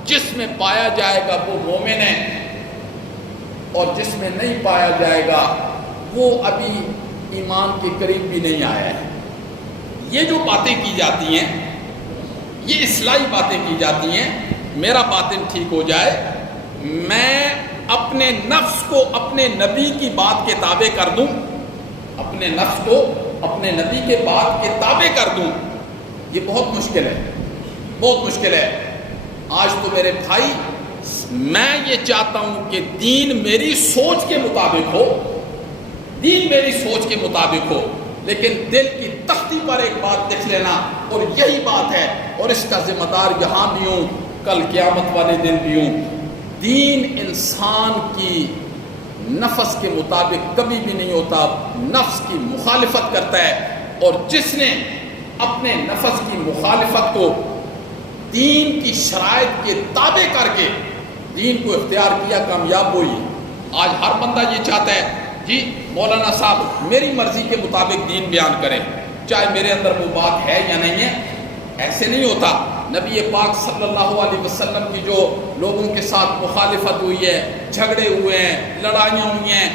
جس میں پایا جائے گا وہ مومن ہے، اور جس میں نہیں پایا جائے گا وہ ابھی ایمان کے قریب بھی نہیں آیا ہے۔ یہ جو باتیں کی جاتی ہیں، یہ اصلاحی باتیں کی جاتی ہیں، میرا باطن ٹھیک ہو جائے، میں اپنے نفس کو اپنے نبی کی بات کے تابع کر دوں، اپنے نفس کو اپنے نبی کے بات کے تابع کر دوں، یہ بہت مشکل ہے، بہت مشکل ہے۔ آج تو میرے بھائی، میں یہ چاہتا ہوں کہ دین میری سوچ کے مطابق ہو، دین میری سوچ کے مطابق ہو، لیکن دل کی تختی پر ایک بات لکھ لینا اور یہی بات ہے، اور اس کا ذمہ دار یہاں بھی ہوں، کل قیامت والے دن بھی ہوں۔ دین انسان کی نفس کے مطابق کبھی بھی نہیں ہوتا، نفس کی مخالفت کرتا ہے، اور جس نے اپنے نفس کی مخالفت کو دین کی شرائط کے تابع کر کے دین کو اختیار کیا، کامیاب ہوئی۔ آج ہر بندہ یہ چاہتا ہے جی مولانا صاحب میری مرضی کے مطابق دین بیان کریں، چاہے میرے اندر وہ بات ہے یا نہیں ہے۔ ایسے نہیں ہوتا۔ نبی پاک صلی اللہ علیہ وسلم کی جو لوگوں کے ساتھ مخالفت ہوئی ہے، جھگڑے ہوئے ہیں، لڑائیاں ہوئی ہیں،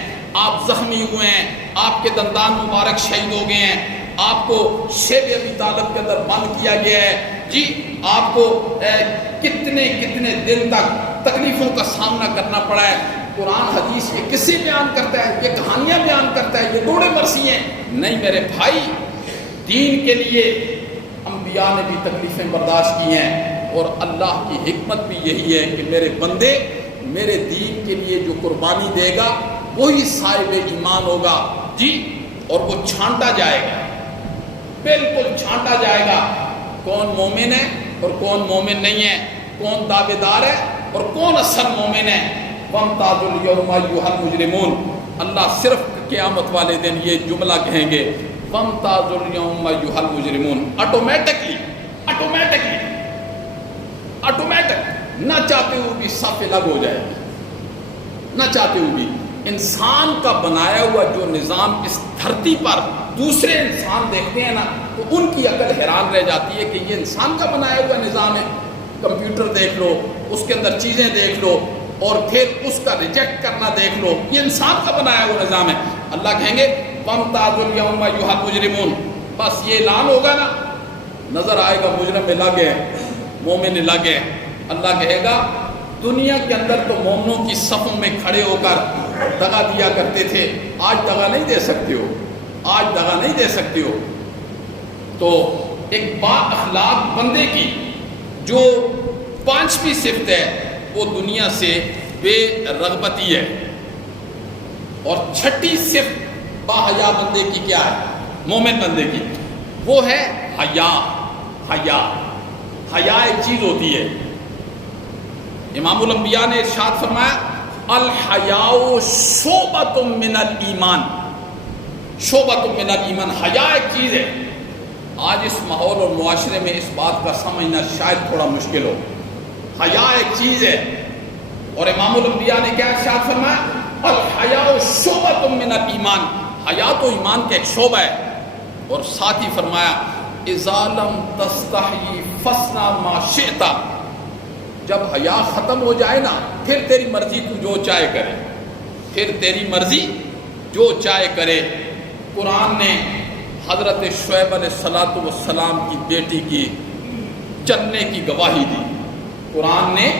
آپ زخمی ہوئے ہیں، آپ کے دندان مبارک شہید ہو گئے ہیں، آپ کو شیب ابی طالب کے اندر بند کیا گیا ہے، جی آپ کو کتنے کتنے دن تک تکلیفوں کا سامنا کرنا پڑا ہے۔ قرآن حدیث یہ قصے بیان کرتا ہے، یہ کہانیاں بیان کرتا ہے، یہ دوڑے مرثی ہیں؟ نہیں میرے بھائی، دین کے لیے انبیاء نے بھی تکلیفیں برداشت کی ہیں، اور اللہ کی حکمت بھی یہی ہے کہ میرے بندے میرے دین کے لیے جو قربانی دے گا وہی صاحب ایمان ہوگا جی، اور وہ چھانٹا جائے گا، بالکل چھانٹا جائے گا، کون مومن ہے اور کون مومن نہیں ہے، کون دعوے دار ہے اور کون اصل مومن ہے۔ وَامْتَازُوا الْيَوْمَ أَيُّهَا الْمُجْرِمُونَ، اللہ صرف قیامت والے دن یہ جملہ کہیں گے، وَامْتَازُوا الْيَوْمَ أَيُّهَا الْمُجْرِمُونَ، آٹومیٹک، نہ چاہتے ہوئے بھی صف الگ ہو جائے گی، نہ چاہتے ہوئے بھی۔ انسان کا بنایا ہوا جو نظام اس دھرتی پر دوسرے انسان دیکھتے ہیں نا تو ان کی عقل حیران رہ جاتی ہے کہ یہ انسان کا بنایا ہوا نظام ہے۔ کمپیوٹر دیکھ لو، اس کے اندر چیزیں دیکھ لو، اور پھر اس کا ریجیکٹ کرنا دیکھ لو، یہ انسان کا بنایا ہوا نظام ہے۔ اللہ کہیں گے وَامْتَازُوا الْيَوْمَ أَيُّهَا الْمُجْرِمُونَ، بس یہ اعلان ہوگا نا، نظر آئے گا مجرم الگ ہے، مومن الگ ہے۔ اللہ کہے گا دنیا کے اندر تو مومنوں کی صفوں میں کھڑے ہو کر دغا دیا کرتے تھے، آج دغا نہیں دے سکتے ہو، آج دغا نہیں دے سکتے ہو۔ تو ایک با اخلاق بندے کی جو پانچویں صفت ہے وہ دنیا سے بے رغبتی ہے، اور چھٹی صفت با حیا بندے کی کیا ہے، مومن بندے کی، وہ ہے حیا۔ حیا ایک چیز ہوتی ہے، امام الانبیاء نے ارشاد فرمایا الحیاء شعبۃ من الایمان، شعبۃ من الایمان، حیا ایک چیز ہے۔ آج اس ماحول اور معاشرے میں اس بات کا سمجھنا شاید تھوڑا مشکل ہو، حیا ایک چیز ہے، اور امام الانبیاء نے کیا ارشاد فرمایا الحیاء شعبۃ من الایمان، حیا تو ایمان کا ایک شعبہ ہے، اور ساتھ ہی فرمایا اذا لم تستحی فاصنع ما شئت، جب حیا ختم ہو جائے نا پھر تیری مرضی تو جو چاہے کرے، پھر تیری مرضی جو چاہے کرے۔ قرآن نے حضرت شعیب علیہ السلام کی بیٹی کی چلنے کی گواہی دی، قرآن نے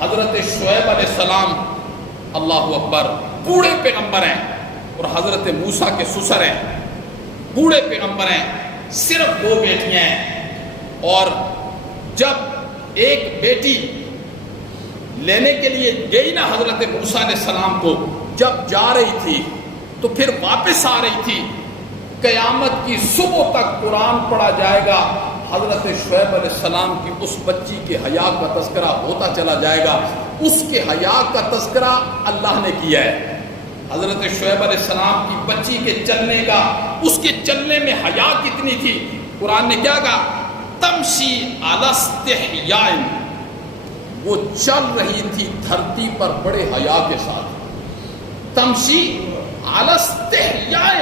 حضرت شعیب علیہ السلام، اللہ اکبر، بوڑھے پیغمبر ہیں، اور حضرت موسیٰ کے سسر ہیں، بوڑھے پیغمبر ہیں، صرف 2 بیٹیاں ہیں، اور جب ایک بیٹی لینے کے لیے گئی نا حضرت موسیٰ علیہ السلام کو، جب جا رہی تھی تو پھر واپس آ رہی تھی، قیامت کی صبح تک قرآن پڑھا جائے گا، حضرت شعیب علیہ السلام کی اس بچی کے حیا کا تذکرہ ہوتا چلا جائے گا، اس کے حیا کا تذکرہ اللہ نے کیا ہے۔ حضرت شعیب علیہ السلام کی بچی کے چلنے کا، اس کے چلنے میں حیا کتنی تھی، قرآن نے کیا کہا تمشی علی استحیاء، وہ چل رہی تھی دھرتی پر بڑے حیا کے ساتھ، تمشی علی استحیاء،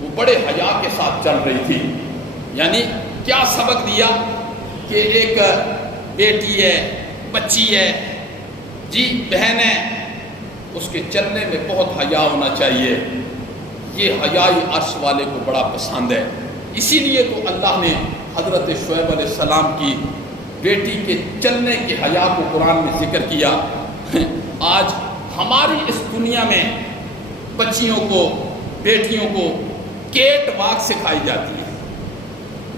وہ بڑے حیا کے ساتھ چل رہی تھی۔ یعنی کیا سبق دیا کہ ایک بیٹی ہے، بچی ہے جی، بہن ہے، اس کے چلنے میں بہت حیا ہونا چاہیے، یہ حیائی عرش والے کو بڑا پسند ہے۔ اسی لیے تو اللہ نے حضرت شعیب علیہ السلام کی بیٹی کے چلنے کے حیا کو قرآن میں ذکر کیا۔ آج ہماری اس دنیا میں بچیوں کو، بیٹیوں کو کیٹ واک سکھائی جاتی ہے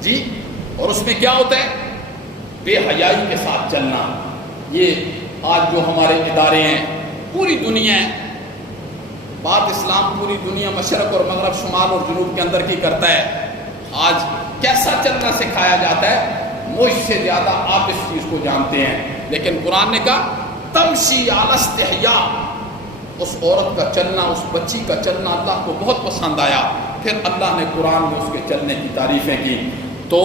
جی، اور اس میں کیا ہوتا ہے بے حیائی کے ساتھ چلنا۔ یہ آج جو ہمارے ادارے ہیں، پوری دنیا ہے، بات اسلام پوری دنیا مشرق اور مغرب، شمال اور جنوب کے اندر کی کرتا ہے۔ آج کیسا چلنا سکھایا جاتا ہے، مجھ سے زیادہ آپ اس چیز کو جانتے ہیں، لیکن قرآن نے کہا تمشی علی استحیاء، اس عورت کا چلنا، اس بچی کا چلنا اللہ کو بہت پسند آیا۔ پھر اللہ نے قرآن میں اس کے چلنے کی تعریفیں کی۔ تو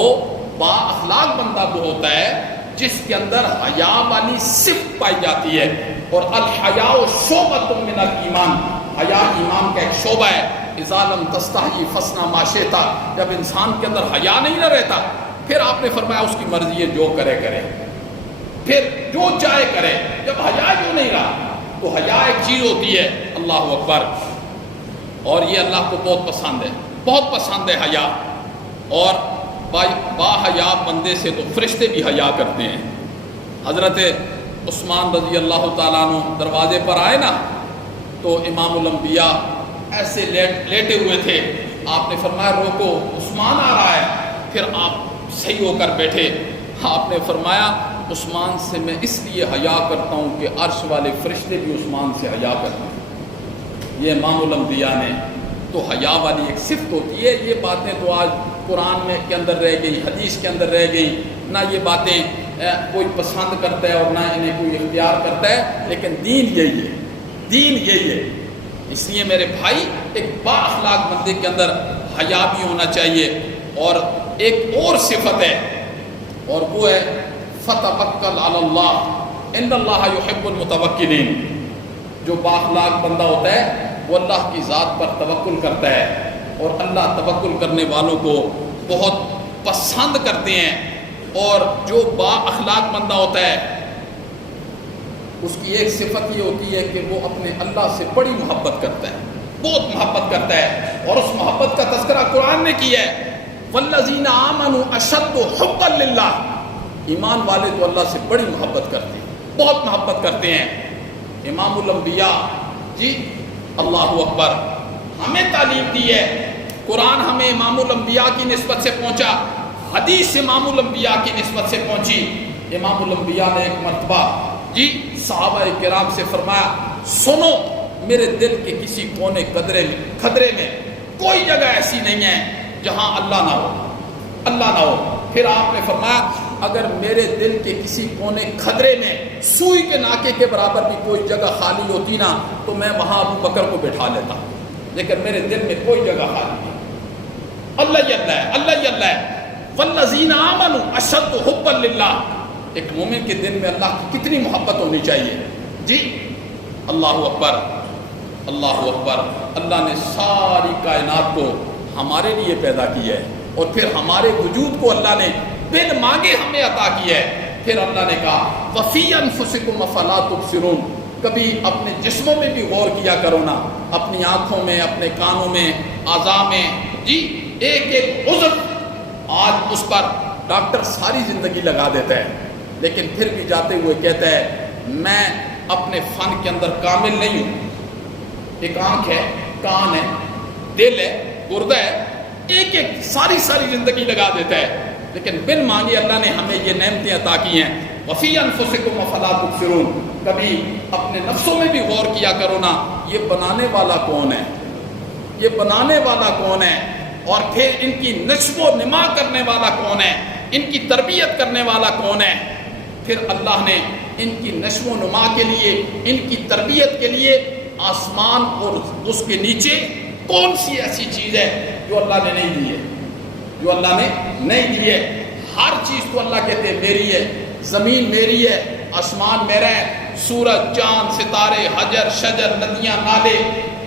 با اخلاق بندہ وہ ہوتا ہے جس کے اندر حیا والی صفت پائی جاتی ہے، اور الحیاء شعبۃ من الایمان، حیا ایمان کا ایک شعبہ ہے۔ اذا لم تستحی فاصنع ما شئت، جب انسان کے اندر حیا نہیں نہ رہتا، پھر آپ نے فرمایا اس کی مرضی ہے، جو کرے کرے، پھر جو چاہے کرے۔ جب حیا جو نہیں رہا تو حیا ایک چیز ہوتی ہے، اللہ اکبر، اور یہ اللہ کو بہت پسند ہے، بہت پسند ہے حیا۔ اور با حیا بندے سے تو فرشتے بھی حیا کرتے ہیں۔ حضرت عثمان رضی اللہ تعالیٰ عنہ دروازے پر آئے نا، تو امام الانبیاء ایسے لیٹے ہوئے تھے، آپ نے فرمایا روکو عثمان آ رہا ہے، پھر آپ صحیح ہو کر بیٹھے. آپ نے فرمایا عثمان سے میں اس لیے حیا کرتا ہوں کہ عرش والے فرشتے بھی عثمان سے حیا کرتے ہیں. یہ امام الانبیاء نے تو حیا والی ایک صفت ہوتی ہے. یہ باتیں تو آج قرآن میں کے اندر رہ گئی، حدیث کے اندر رہ گئی، نہ یہ باتیں کوئی پسند کرتا ہے اور نہ انہیں کوئی اختیار کرتا ہے، لیکن دین یہی ہے، دین یہی ہے. اس لیے میرے بھائی ایک با اخلاق بندے کے اندر حیا بھی ہونا چاہیے. اور ایک اور صفت ہے اور وہ ہے فتوکل علی اللہ ان اللہ یحب المتوکلین. جو با اخلاق بندہ ہوتا ہے وہ اللہ کی ذات پر توکل کرتا ہے اور اللہ توکل کرنے والوں کو بہت پسند کرتے ہیں. اور جو با اخلاق بندہ ہوتا ہے اس کی ایک صفت یہ ہوتی ہے کہ وہ اپنے اللہ سے بڑی محبت کرتا ہے، بہت محبت کرتا ہے. اور اس محبت کا تذکرہ قرآن نے کیا ہے، والذین آمنوا اشد حبا للہ. ایمان والے تو اللہ سے بڑی محبت کرتے ہیں، بہت محبت کرتے ہیں. امام الانبیاء جی اللہ اکبر ہمیں تعلیم دی ہے. قرآن ہمیں امام الانبیاء کی نسبت سے پہنچا، حدیث امام الانبیاء کی نسبت سے پہنچی. امام الانبیاء نے ایک مرتبہ جی صحابہ کرام سے فرمایا سنو میرے دل کے کسی کونے خدرے میں کوئی جگہ ایسی نہیں ہے جہاں اللہ نہ ہو، اللہ نہ ہو. پھر آپ نے فرمایا اگر میرے دل کے کسی کونے خدرے میں سوئی کے ناکے کے برابر بھی کوئی جگہ خالی ہوتی نا تو میں وہاں ابو بکر کو بٹھا لیتا، لیکن میرے دل میں کوئی جگہ خالی نہیں. اللہ ہی اللہ ہے، اللہ ہی اللہ ہے. والذین آمنوا اشد حبا للہ. ایک مومن کے دل میں اللہ کی کتنی محبت ہونی چاہیے جی. اللہ اکبر، اللہ اکبر. اللہ نے ساری کائنات کو ہمارے لیے پیدا کیا ہے اور پھر ہمارے وجود کو اللہ نے بن مانگے ہمیں عطا کیا ہے. پھر اللہ نے کہا وفی انفسکم افلا تبصرون. کبھی اپنے جسموں میں بھی غور کیا کرو نا، اپنی آنکھوں میں، اپنے کانوں میں، اعضاء میں جی. ایک ایک عضو آج اس پر ڈاکٹر ساری زندگی لگا دیتا ہے، لیکن پھر بھی جاتے ہوئے کہتا ہے میں اپنے فن کے اندر کامل نہیں ہوں. ایک آنکھ ہے، کان ہے، دل ہے، گردہ ہے، ایک ایک ساری زندگی لگا دیتا ہے، لیکن بن مانگے اللہ نے ہمیں یہ نعمتیں عطا کی ہیں. وفی انفسکم افلا تبصرون. کبھی اپنے نفسوں میں بھی غور کیا کرو نا، یہ بنانے والا کون ہے، یہ بنانے والا کون ہے، اور پھر ان کی نشو و نما کرنے والا کون ہے، ان کی تربیت کرنے والا کون ہے. پھر اللہ نے ان کی نشو و نما کے لیے، ان کی تربیت کے لیے آسمان اور اس کے نیچے کون سی ایسی چیز ہے جو اللہ نے نہیں دی ہے، جو اللہ نے نہیں دی ہے. ہر چیز کو اللہ کہتے ہیں میری ہے. زمین میری ہے، آسمان میرا ہے، سورج، چاند، ستارے، حجر، شجر، ندیاں، نالے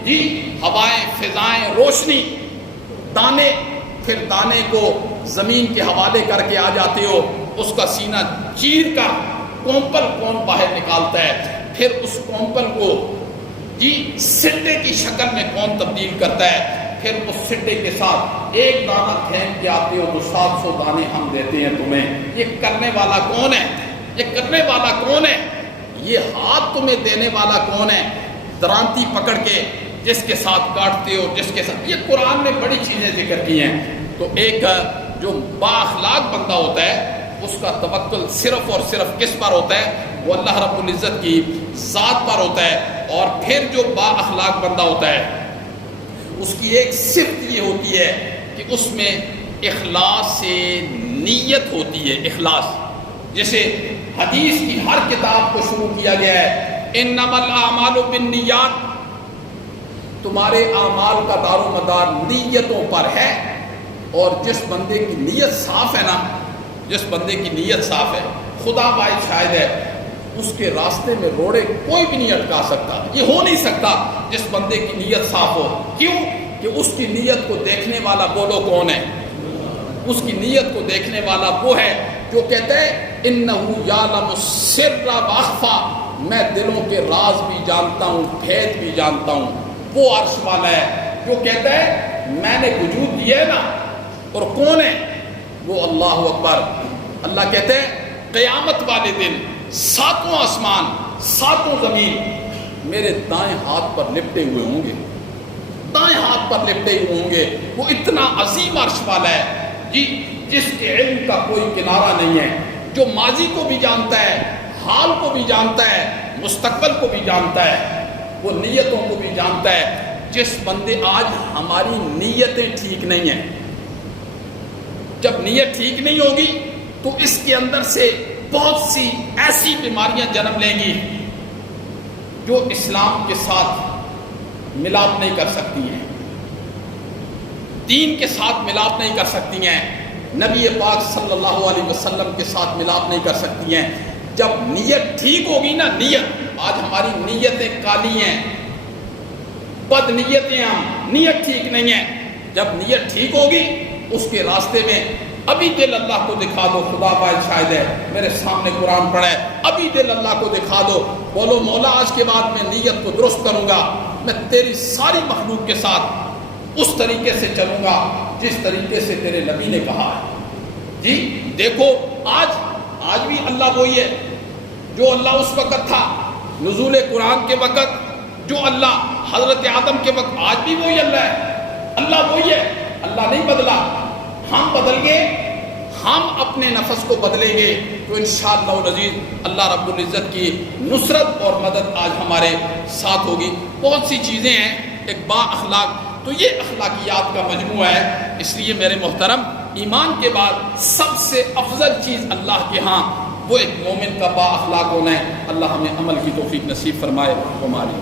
جی، ہوائیں، فضائیں، روشنی، دانے. پھر دانے کو زمین کے حوالے کر کے آ جاتے ہو، اس کا سینہ چیر کر کومپل کون باہر نکالتا ہے، پھر اس کومپل کو جی سٹے کی شکل میں کون تبدیل کرتا ہے، پھر اس سٹے کے ساتھ ایک دانہ پھینک کے آتے ہو تو 700 دانے ہم دیتے ہیں تمہیں. یہ کرنے والا کون ہے، یہ کرنے والا کون ہے، یہ ہاتھ تمہیں دینے والا کون ہے، درانتی پکڑ کے جس کے ساتھ کاٹتے ہو، جس کے ساتھ. یہ قرآن نے بڑی چیزیں ذکر کی ہیں. تو ایک جو با اخلاق بندہ ہوتا ہے اس کا توکل صرف اور صرف کس پر ہوتا ہے، وہ اللہ رب العزت کی ذات پر ہوتا ہے. اور پھر جو با اخلاق بندہ ہوتا ہے اس کی ایک صفت یہ ہوتی ہے کہ اس میں اخلاص سے نیت ہوتی ہے. اخلاص جیسے حدیث کی ہر کتاب کو شروع کیا گیا ہے انما الاعمال بالنیات. تمہارے اعمال کا دار و مدار نیتوں پر ہے. اور جس بندے کی نیت صاف ہے نا، جس بندے کی نیت صاف ہے، خدا باعث شاہد ہے اس کے راستے میں روڑے کوئی بھی نہیں اٹکا سکتا. یہ ہو نہیں سکتا جس بندے کی نیت صاف ہو. کیوں کہ اس کی نیت کو دیکھنے والا بولو کون ہے، اس کی نیت کو دیکھنے والا وہ ہے جو کہتا ہے انہو یعلم السر واخفی. میں دلوں کے راز بھی جانتا ہوں، بھید بھی جانتا ہوں. وہ عرش والا ہے جو کہتا ہے میں نے وجود دیا ہے نا. اور کون ہے وہ؟ اللہ اکبر. اللہ کہتے ہیں قیامت والے دن 7 آسمان 7 زمین میرے دائیں ہاتھ پر لپٹے ہوئے ہوں گے، دائیں ہاتھ پر لپٹے ہوئے ہوں گے. وہ اتنا عظیم عرش والا ہے جی، جس کے علم کا کوئی کنارہ نہیں ہے، جو ماضی کو بھی جانتا ہے، حال کو بھی جانتا ہے، مستقبل کو بھی جانتا ہے، وہ نیتوں کو بھی جانتا ہے. جس بندے آج ہماری نیتیں ٹھیک نہیں ہیں، جب نیت ٹھیک نہیں ہوگی تو اس کے اندر سے بہت سی ایسی بیماریاں جنم لیں گی جو اسلام کے ساتھ ملاپ نہیں کر سکتی ہیں، دین کے ساتھ ملاپ نہیں کر سکتی ہیں، نبی پاک صلی اللہ علیہ وسلم کے ساتھ ملاپ نہیں کر سکتی ہیں. جب نیت ٹھیک ہوگی نا، نیت، آج ہماری نیتیں کالی ہیں، بد نیتیں، ہم نیت ٹھیک نہیں ہے. جب نیت ٹھیک ہوگی اس کے راستے میں ابھی دل اللہ کو دکھا دو. خدا باعث شاہد ہے، میرے سامنے قرآن پڑھا ہے، ابھی دل اللہ کو دکھا دو، بولو مولا آج کے بعد میں نیت کو درست کروں گا، میں تیری ساری مخلوق کے ساتھ اس طریقے سے چلوں گا جس طریقے سے تیرے نبی نے کہا ہے. جی دیکھو، آج بھی اللہ وہی ہے جو اللہ اس وقت تھا نزول قرآن کے وقت، جو اللہ حضرت آدم کے وقت، آج بھی وہی اللہ ہے. اللہ وہی ہے، اللہ نہیں بدلا. ہم بدل گئے، ہم اپنے نفس کو بدلیں گے تو انشاءاللہ العزیز اللہ رب العزت کی نصرت اور مدد آج ہمارے ساتھ ہوگی. بہت سی چیزیں ہیں، ایک با اخلاق، تو یہ اخلاقیات کا مجموعہ ہے. اس لیے میرے محترم، ایمان کے بعد سب سے افضل چیز اللہ کے ہاں وہ ایک مومن کا با اخلاق ہونا ہے. اللہ ہمیں عمل کی توفیق نصیب فرمائے. ہماری